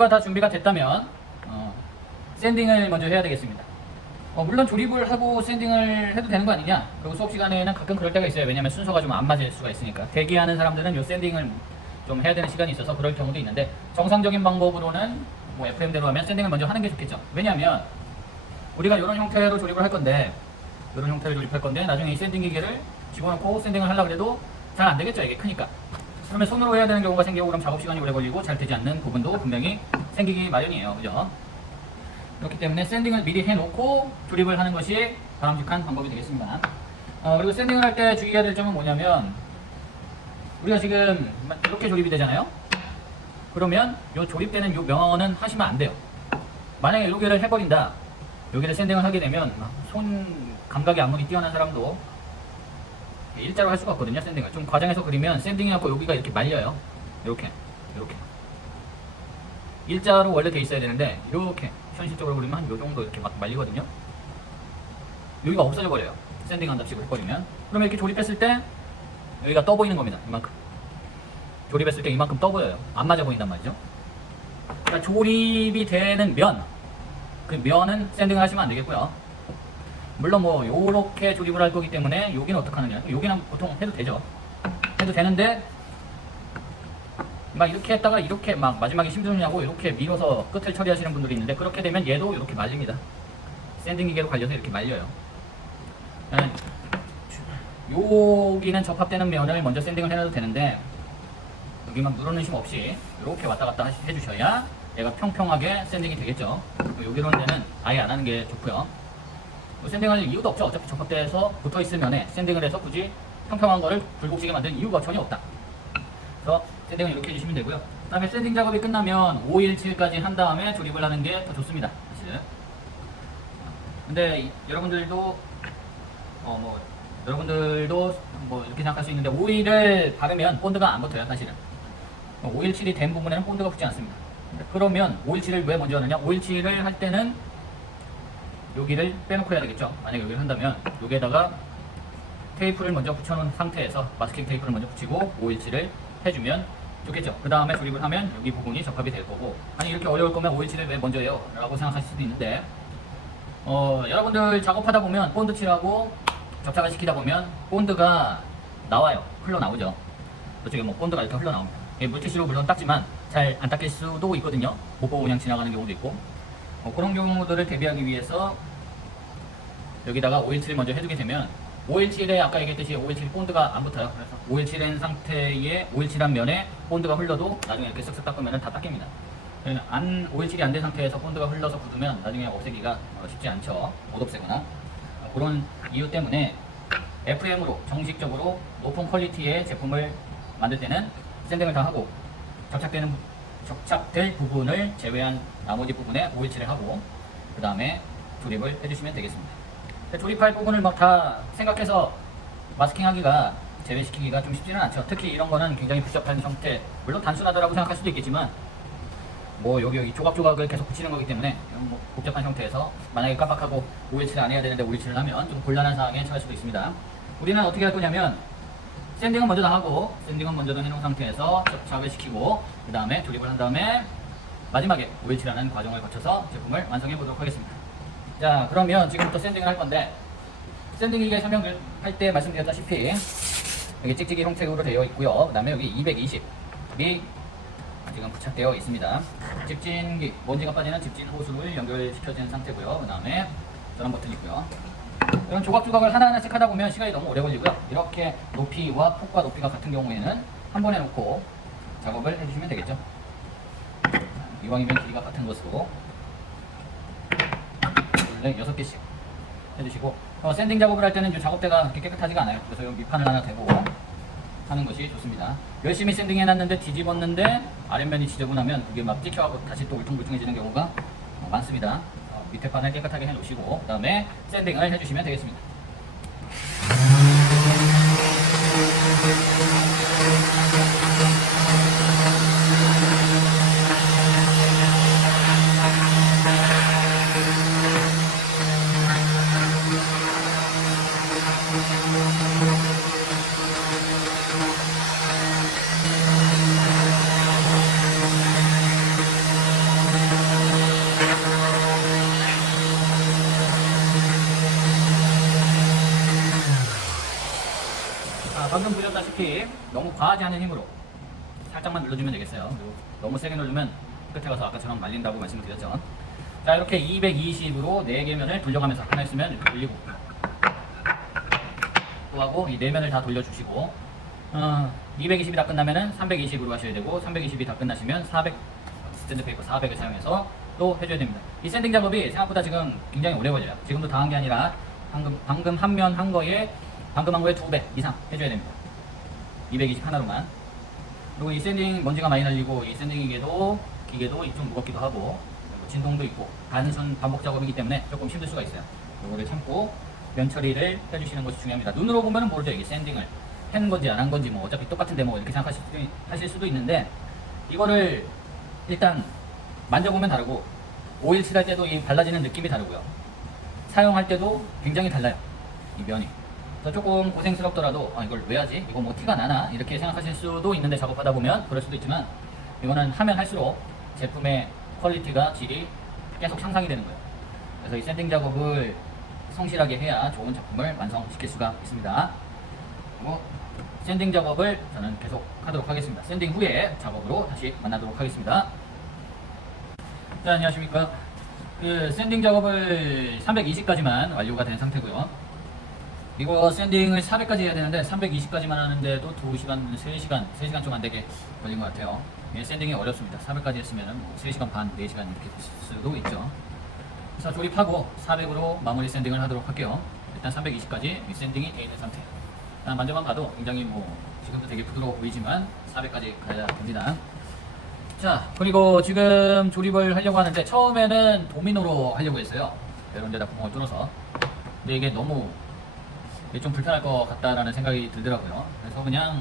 재료가 다 준비가 됐다면 샌딩을 먼저 해야 되겠습니다. 물론 조립을 하고 샌딩을 해도 되는 거 아니냐. 그리고 수업 시간에는 가끔 그럴 때가 있어요. 왜냐면 순서가 좀 안 맞을 수가 있으니까. 대기하는 사람들은 요 샌딩을 좀 해야 되는 시간이 있어서 그럴 경우도 있는데, 정상적인 방법으로는 뭐 FM대로 하면 샌딩을 먼저 하는 게 좋겠죠. 왜냐하면 우리가 이런 형태로 조립을 할 건데, 나중에 이 샌딩 기계를 집어넣고 샌딩을 하려고 해도 잘 안 되겠죠. 이게 크니까. 그러면 손으로 해야 되는 경우가 생기고, 그럼 작업 시간이 오래 걸리고 잘 되지 않는 부분도 분명히 생기기 마련이에요. 그죠? 그렇기 때문에 샌딩을 미리 해놓고 조립을 하는 것이 바람직한 방법이 되겠습니다. 그리고 샌딩을 할 때 주의해야 될 점은 뭐냐면, 우리가 지금 이렇게 조립이 되잖아요. 그러면 요 조립되는 요 명언은 하시면 안 돼요. 만약에 여기를 해버린다, 여기를 샌딩을 하게 되면 손 감각이 아무리 뛰어난 사람도 일자로 할 수가 없거든요. 샌딩을 좀 과장해서 그리면 샌딩해갖고 여기가 이렇게 말려요. 이렇게 일자로 원래 돼 있어야 되는데, 이렇게 현실적으로 그리면 한 요 정도 이렇게 막 말리거든요. 여기가 없어져 버려요. 샌딩 한답시고 해버리면. 그러면 이렇게 조립했을 때 여기가 떠 보이는 겁니다. 이만큼. 조립했을 때 이만큼 떠 보여요. 안 맞아 보인단 말이죠. 그러니까 조립이 되는 면, 그 면은 샌딩을 하시면 안 되겠고요. 물론 뭐 요렇게 조립을 할 거기 때문에 여기는 어떡하느냐. 여기는 보통 해도 되죠. 해도 되는데, 막 이렇게 했다가 이렇게 막 마지막에 힘주느냐고 이렇게 밀어서 끝을 처리하시는 분들이 있는데, 그렇게 되면 얘도 이렇게 말립니다. 샌딩 기계로 갈려서 이렇게 말려요. 여기는 접합되는 면을 먼저 샌딩을 해놔도 되는데, 여기 막 누르는 힘 없이 이렇게 왔다 갔다 해주셔야 얘가 평평하게 샌딩이 되겠죠. 여기로는 데는 아예 안 하는 게 좋고요. 샌딩할 이유도 없죠. 어차피 접합돼서 붙어 있을 면에 샌딩을 해서 굳이 평평한 거를 굴곡지게 만드는 이유가 전혀 없다. 그래서 샌딩을 이렇게 해주시면 되고요. 그 다음에 샌딩 작업이 끝나면 517까지 한 다음에 조립을 하는 게 더 좋습니다. 사실. 근데 여러분들도 뭐 이렇게 생각할 수 있는데, 5일을 바르면 본드가 안 붙어요. 사실은 517이 된 부분에는 본드가 붙지 않습니다. 그러면 517을 왜 먼저 하느냐. 517을 할 때는 여기를 빼놓고 해야 되겠죠. 만약에 여기를 한다면 여기에다가 테이프를 먼저 붙여놓은 상태에서 마스킹 테이프를 먼저 붙이고 517을 해주면 좋겠죠. 그 다음에 조립을 하면 여기 부분이 접합이 될 거고, 아니 이렇게 어려울 거면 517을 왜 먼저 해요? 라고 생각하실 수도 있는데, 여러분들 작업하다 보면 본드 칠하고 접착을 시키다 보면 본드가 나와요. 흘러나오죠. 저쪽에 뭐 본드가 이렇게 흘러나옵니다. 물티슈로 물론 닦지만 잘 안 닦일 수도 있거든요. 못 보고 그냥 지나가는 경우도 있고. 그런 경우들을 대비하기 위해서 여기다가 517을 먼저 해주게 되면, 517에 아까 얘기했듯이 517 본드가 안 붙어요. 그래서 517한 상태에 517한 면에 본드가 흘러도 나중에 이렇게 쓱쓱 닦으면 다 닦입니다. 517이 안 된 상태에서 본드가 흘러서 굳으면 나중에 없애기가 쉽지 않죠. 못 없애거나. 그런 이유 때문에 FM으로 정식적으로 높은 퀄리티의 제품을 만들 때는 샌딩을 다 하고, 접착될 부분을 제외한 나머지 부분에 517을 하고, 그 다음에 조립을 해주시면 되겠습니다. 조립할 부분을 막 다 생각해서 마스킹하기가, 제외시키기가 좀 쉽지는 않죠. 특히 이런 거는 굉장히 복잡한 형태, 물론 단순하다라고 생각할 수도 있겠지만, 뭐 여기 조각조각을 계속 붙이는 거기 때문에 뭐 복잡한 형태에서 만약에 깜빡하고 517을 안 해야 되는데 517을 하면 좀 곤란한 상황에 처할 수도 있습니다. 우리는 어떻게 할 거냐면, 샌딩은 먼저 다 하고, 샌딩은 먼저 해놓은 상태에서 접착을 시키고, 그 다음에 조립을 한 다음에 마지막에 517하는 과정을 거쳐서 제품을 완성해 보도록 하겠습니다. 자, 그러면 지금부터 샌딩을 할 건데, 샌딩 기계 설명을 할 때 말씀드렸다시피 여기 찍찍이 형태로 되어 있고요. 그 다음에 여기 220이 지금 부착되어 있습니다. 집진기, 먼지가 빠지는 집진 호스를 연결시켜진 상태고요. 그 다음에 전원 버튼이 있고요. 이런 조각조각을 하나하나씩 하다 보면 시간이 너무 오래 걸리고요. 이렇게 높이와 폭과 높이가 같은 경우에는 한 번에 놓고 작업을 해주시면 되겠죠. 이왕이면 길이가 같은 것으로 원래 6개씩 해주시고, 샌딩 작업을 할 때는 이 작업대가 그렇게 깨끗하지가 않아요. 그래서 이 밑판을 하나 대고 하는 것이 좋습니다. 열심히 샌딩 해놨는데 뒤집었는데 아랫면이 지저분하면 그게 막 찍혀가고 다시 또 울퉁불퉁해지는 경우가 많습니다. 밑에 판을 깨끗하게 해놓으시고, 그 다음에 샌딩을 해주시면 되겠습니다. 방금 보셨다시피 너무 과하지 않은 힘으로 살짝만 눌러주면 되겠어요. 그리고 너무 세게 누르면 끝에 가서 아까처럼 말린다고 말씀을 드렸죠. 자, 이렇게 220으로 4개 면을 돌려가면서 하나 있으면 이렇게 돌리고 또 하고 이 4면을 다 돌려주시고 220이 다 끝나면은 320으로 하셔야 되고 320이 다 끝나시면 400 샌드페이퍼 400을 사용해서 또 해줘야 됩니다. 이 샌딩 작업이 생각보다 지금 굉장히 오래 걸려요. 지금도 다 한 게 아니라 방금 한 면 한 거에 방금 한 거에 2배 이상 해줘야 됩니다. 220 하나로만. 그리고 이 샌딩 먼지가 많이 날리고 이 샌딩 기계도 좀 무겁기도 하고 진동도 있고 단순 반복 작업이기 때문에 조금 힘들 수가 있어요. 이거를 참고 면 처리를 해주시는 것이 중요합니다. 눈으로 보면 모르죠. 이게 샌딩을 한 건지 안 한 건지 뭐 어차피 똑같은데 뭐 이렇게 생각하실 수도 있는데 이거를 일단 만져보면 다르고 오일 칠할 때도 이 발라지는 느낌이 다르고요. 사용할 때도 굉장히 달라요. 이 면이. 그래서 조금 고생스럽더라도 이걸 왜 하지? 이거 뭐 티가 나나? 이렇게 생각하실 수도 있는데 작업하다 보면 그럴 수도 있지만 이거는 하면 할수록 제품의 퀄리티가 질이 계속 향상이 되는 거예요. 그래서 이 샌딩 작업을 성실하게 해야 좋은 제품을 완성시킬 수가 있습니다. 그리고 샌딩 작업을 저는 계속 하도록 하겠습니다. 샌딩 후에 작업으로 다시 만나도록 하겠습니다. 자, 안녕하십니까. 그 샌딩 작업을 320까지만 완료가 된 상태고요. 이거 샌딩을 400까지 해야 되는데 320까지만 하는데도 2시간, 3시간 좀 안 되게 걸린 것 같아요. 예, 샌딩이 어렵습니다. 400까지 했으면 3시간 반, 4시간 이렇게 될 수도 있죠. 그래서 조립하고 400으로 마무리 샌딩을 하도록 할게요. 일단 320까지 샌딩이 되어 있는 상태. 만져만 봐도 굉장히 지금도 되게 부드러워 보이지만 400까지 가야 됩니다. 자, 그리고 지금 조립을 하려고 하는데 처음에는 도미노로 하려고 했어요. 이런 데다 구멍을 뚫어서. 근데 이게 너무 좀 불편할 것 같다라는 생각이 들더라고요. 그래서 그냥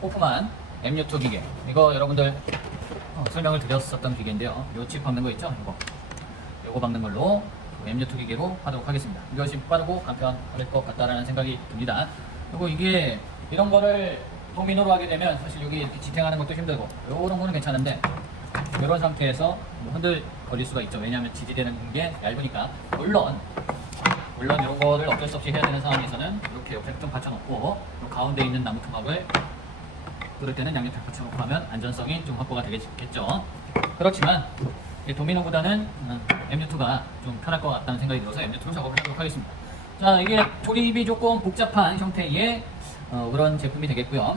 호프만 MU2 기계, 이거 여러분들 설명을 드렸었던 기계인데요. 요 칩 박는 거 있죠? 요거 박는 걸로 MU2 기계로 하도록 하겠습니다. 이것이 빠르고 간편할 것 같다라는 생각이 듭니다. 그리고 이게 이런 거를 도미노로 하게 되면 사실 여기 이렇게 지탱하는 것도 힘들고 요런 거는 괜찮은데 이런 상태에서 흔들거릴 수가 있죠. 왜냐하면 지지되는 게 얇으니까. 물론 이런 거를 어쩔 수 없이 해야 되는 상황에서는 이렇게 옆에 좀 받쳐놓고 가운데 있는 나무 토막을 뚫을 때는 양옆에 받쳐놓고 하면 안전성이 좀 확보가 되겠죠. 그렇지만 도미노보다는 MU2가 좀 편할 것 같다는 생각이 들어서 MU2로 작업을 하도록 하겠습니다. 자, 이게 조립이 조금 복잡한 형태의 그런 제품이 되겠고요.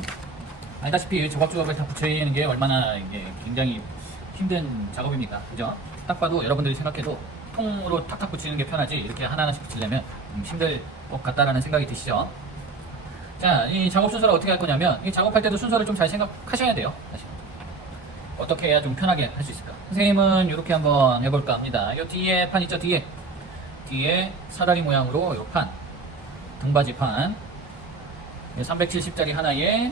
알다시피 조각조각을 다 붙이는 게 얼마나 이게 굉장히 힘든 작업입니까? 그죠? 딱 봐도 여러분들이 생각해도 통으로 탁탁 붙이는 게 편하지 이렇게 하나하나씩 붙이려면 힘들 것 같다라는 생각이 드시죠? 자, 이 작업 순서를 어떻게 할 거냐면 이 작업할 때도 순서를 좀 잘 생각하셔야 돼요. 사실. 어떻게 해야 좀 편하게 할 수 있을까? 선생님은 이렇게 한번 해볼까 합니다. 요 뒤에 판 있죠? 뒤에 사다리 모양으로 요 판, 등받이 판 370짜리 하나에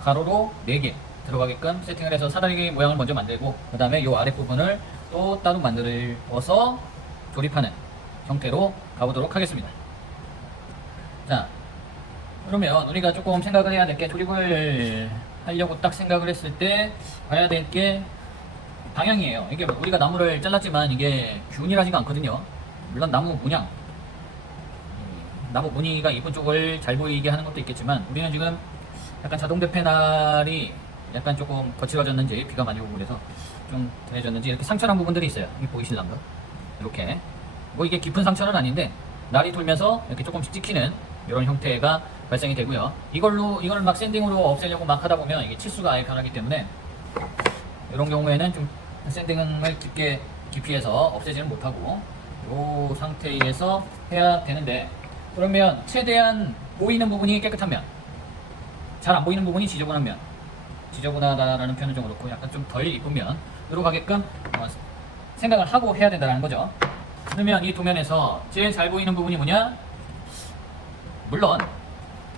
가로로 4개 들어가게끔 세팅을 해서 사다리 모양을 먼저 만들고 그 다음에 이 아랫부분을 또 따로 만들어서 조립하는 형태로 가보도록 하겠습니다. 자, 그러면 우리가 조금 생각을 해야 될 게 조립을 하려고 딱 생각을 했을 때 봐야 될 게 방향이에요. 이게 우리가 나무를 잘랐지만 이게 균일하지가 않거든요. 물론 나무 문양, 나무 무늬가 이쁜 쪽을 잘 보이게 하는 것도 있겠지만 우리는 지금 약간 자동대 패널이 약간 조금 거칠어졌는지 비가 많이 오고 그래서 좀 더해졌는지 이렇게 상처난 부분들이 있어요. 여기 보이실란가? 이렇게 이게 깊은 상처는 아닌데 날이 돌면서 이렇게 조금씩 찍히는 이런 형태가 발생이 되고요. 이걸 막 샌딩으로 없애려고 막 하다 보면 이게 치수가 아예 변하기 때문에 이런 경우에는 좀 샌딩을 깊이 해서 없애지는 못하고 이 상태에서 해야 되는데, 그러면 최대한 보이는 부분이 깨끗한 면, 잘 안 보이는 부분이 지저분한 면, 지저분하다라는 표현은 좀 그렇고 약간 좀 덜 이쁜 면으로 가게끔 생각을 하고 해야 된다는 거죠. 그러면 이 도면에서 제일 잘 보이는 부분이 뭐냐? 물론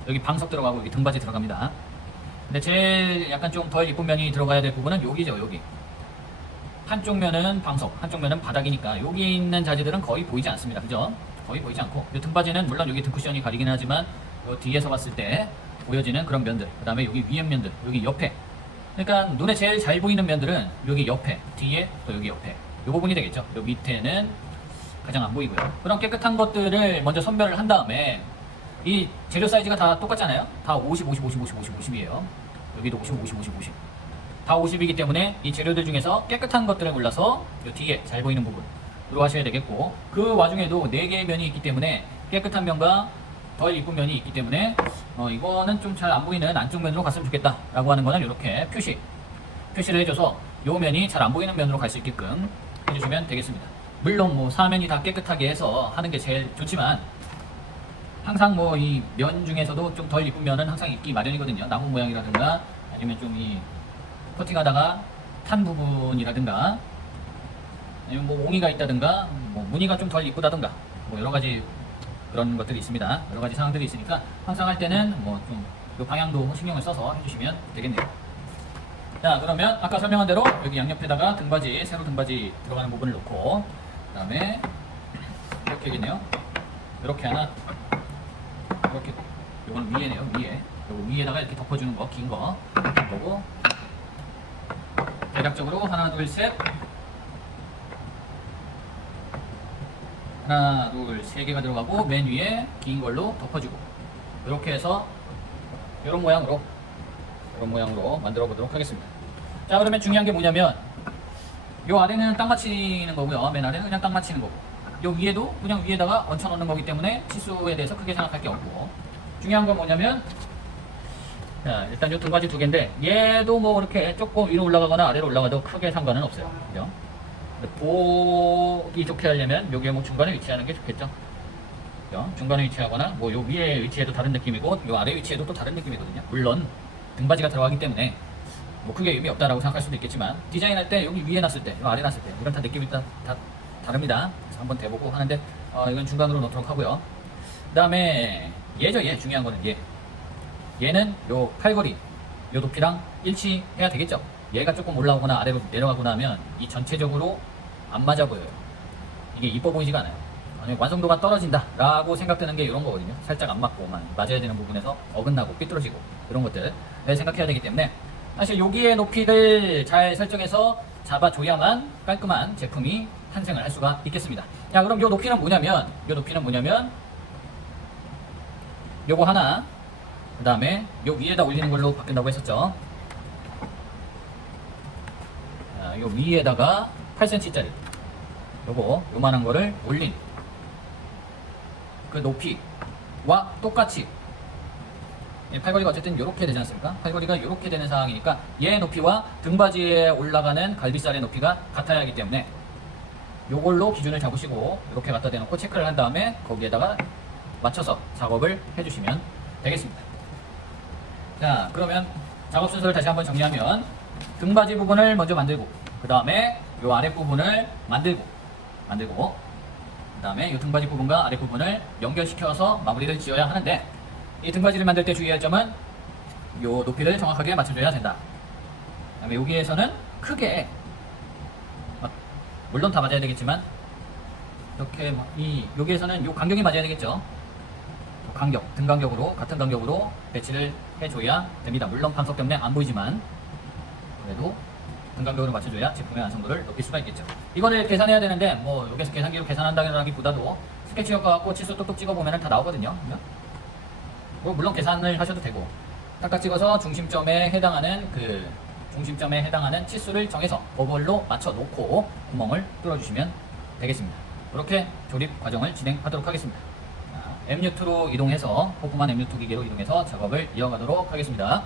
여기 방석 들어가고 여기 등받이 들어갑니다. 근데 제일 약간 좀 덜 이쁜 면이 들어가야 될 부분은 여기죠. 여기 한쪽 면은 방석, 한쪽 면은 바닥이니까 여기 있는 자재들은 거의 보이지 않습니다. 그죠? 거의 보이지 않고 이 등받이는 물론 여기 등쿠션이 가리긴 하지만 요 뒤에서 봤을 때 보여지는 그런 면들, 그 다음에 여기 위에 면들, 여기 옆에, 그러니까 눈에 제일 잘 보이는 면들은 여기 옆에, 뒤에, 또 여기 옆에 이 부분이 되겠죠. 요 밑에는 가장 안 보이고요. 그런 깨끗한 것들을 먼저 선별을 한 다음에 이 재료 사이즈가 다 똑같잖아요. 다 50, 50, 50, 50, 50, 50이에요. 여기도 50, 50, 50, 50. 다 50이기 때문에 이 재료들 중에서 깨끗한 것들을 골라서 이 뒤에 잘 보이는 부분으로 하셔야 되겠고, 그 와중에도 4개의 면이 있기 때문에 깨끗한 면과 덜 이쁜 면이 있기 때문에 이거는 좀 잘 안 보이는 안쪽 면으로 갔으면 좋겠다 라고 하는 거는 이렇게 표시를 해줘서 이 면이 잘 안 보이는 면으로 갈 수 있게끔 해주시면 되겠습니다. 물론 뭐 사면이 다 깨끗하게 해서 하는 게 제일 좋지만, 항상 뭐 이 면 중에서도 좀 덜 이쁜 면은 항상 있기 마련이거든요. 나무 모양이라든가 아니면 좀 이 커팅하다가 탄 부분이라든가 아니면 뭐 옹이가 있다든가 뭐 무늬가 좀 덜 이쁘다든가 뭐 여러 가지 그런 것들이 있습니다. 여러 가지 상황들이 있으니까 항상 할 때는 뭐 좀 이 방향도 신경을 써서 해주시면 되겠네요. 자, 그러면 아까 설명한 대로 여기 양옆에다가 등받이, 세로 등받이 들어가는 부분을 놓고, 그 다음에 이렇게 하겠네요. 이렇게 하나, 이렇게, 요거는 위에네요. 위에. 요거 위에다가 이렇게 덮어주는 거, 긴 거. 보고 대략적으로 하나, 둘, 셋. 하나, 둘, 세 개가 들어가고 맨 위에 긴 걸로 덮어주고, 이렇게 해서 이런 모양으로 만들어 보도록 하겠습니다. 자, 그러면 중요한 게 뭐냐면 요 아래는 딱 맞추는 거고요. 맨 아래는 그냥 딱 맞추는 거고, 요 위에도 그냥 위에다가 얹혀 놓는 거기 때문에 치수에 대해서 크게 생각할 게 없고, 중요한 건 뭐냐면, 자, 일단 요 등받이 2개인데 얘도 뭐 이렇게 조금 위로 올라가거나 아래로 올라가도 크게 상관은 없어요. 그죠? 보기 좋게 하려면 여기에 뭐 중간에 위치하는 게 좋겠죠. 그죠? 중간에 위치하거나 뭐 요 위에 위치해도 다른 느낌이고 요 아래 위치해도 또 다른 느낌이거든요. 물론 등받이가 들어가기 때문에 뭐 크게 의미 없다라고 생각할 수도 있겠지만, 디자인할 때 여기 위에 놨을 때, 요 아래 놨을 때 이건 다 느낌이 다 다릅니다. 그래서 한번 대보고 하는데 이건 중간으로 놓도록 하고요. 그 다음에 얘죠. 얘 중요한 거는 얘는 요 팔걸이 요 높이랑 일치해야 되겠죠. 얘가 조금 올라오거나 아래로 내려가거나 하면 이 전체적으로 안 맞아 보여요. 이게 이뻐 보이지가 않아요. 아니, 완성도가 떨어진다 라고 생각되는 게 이런 거거든요. 살짝 안 맞고만 맞아야 되는 부분에서 어긋나고 삐뚤어지고 이런 것들을 생각해야 되기 때문에, 사실 여기의 높이를 잘 설정해서 잡아줘야만 깔끔한 제품이 탄생을 할 수가 있겠습니다. 자, 그럼 요 높이는 뭐냐면 요거 하나, 그 다음에 요 위에다 올리는 걸로 바뀐다고 했었죠. 자, 요 위에다가 8cm짜리 요만한 거를 올린 그 높이와 똑같이, 팔걸이가 어쨌든 이렇게 되지 않습니까? 팔걸이가 이렇게 되는 상황이니까 얘 높이와 등받이에 올라가는 갈비살의 높이가 같아야 하기 때문에 요걸로 기준을 잡으시고 이렇게 갖다 대놓고 체크를 한 다음에 거기에다가 맞춰서 작업을 해주시면 되겠습니다. 자, 그러면 작업 순서를 다시 한번 정리하면, 등받이 부분을 먼저 만들고, 그 다음에 요 아랫 부분을 만들고 그 다음에 이 등받이 부분과 아랫 부분을 연결시켜서 마무리를 지어야 하는데, 이 등받이를 만들 때 주의할 점은 요 높이를 정확하게 맞춰줘야 된다. 그 다음에 여기에서는 크게, 물론 다 맞아야 되겠지만 이렇게 여기에서는 요 간격이 맞아야 되겠죠. 등 간격으로, 같은 간격으로 배치를 해줘야 됩니다. 물론 반석 때문에 안 보이지만 그래도 등 간격으로 맞춰줘야 제품의 완성도를 높일 수가 있겠죠. 이거를 계산해야 되는데 뭐 여기서 계산기로 계산한다기보다도 스케치효과 갖고 치수 똑똑 찍어보면 다 나오거든요. 물론 계산을 하셔도 되고, 딱딱 찍어서 중심점에 해당하는 치수를 정해서 그걸로 맞춰 놓고 구멍을 뚫어주시면 되겠습니다. 이렇게 조립 과정을 진행하도록 하겠습니다. M2로 이동해서, 호프만 M2 기계로 이동해서 작업을 이어가도록 하겠습니다.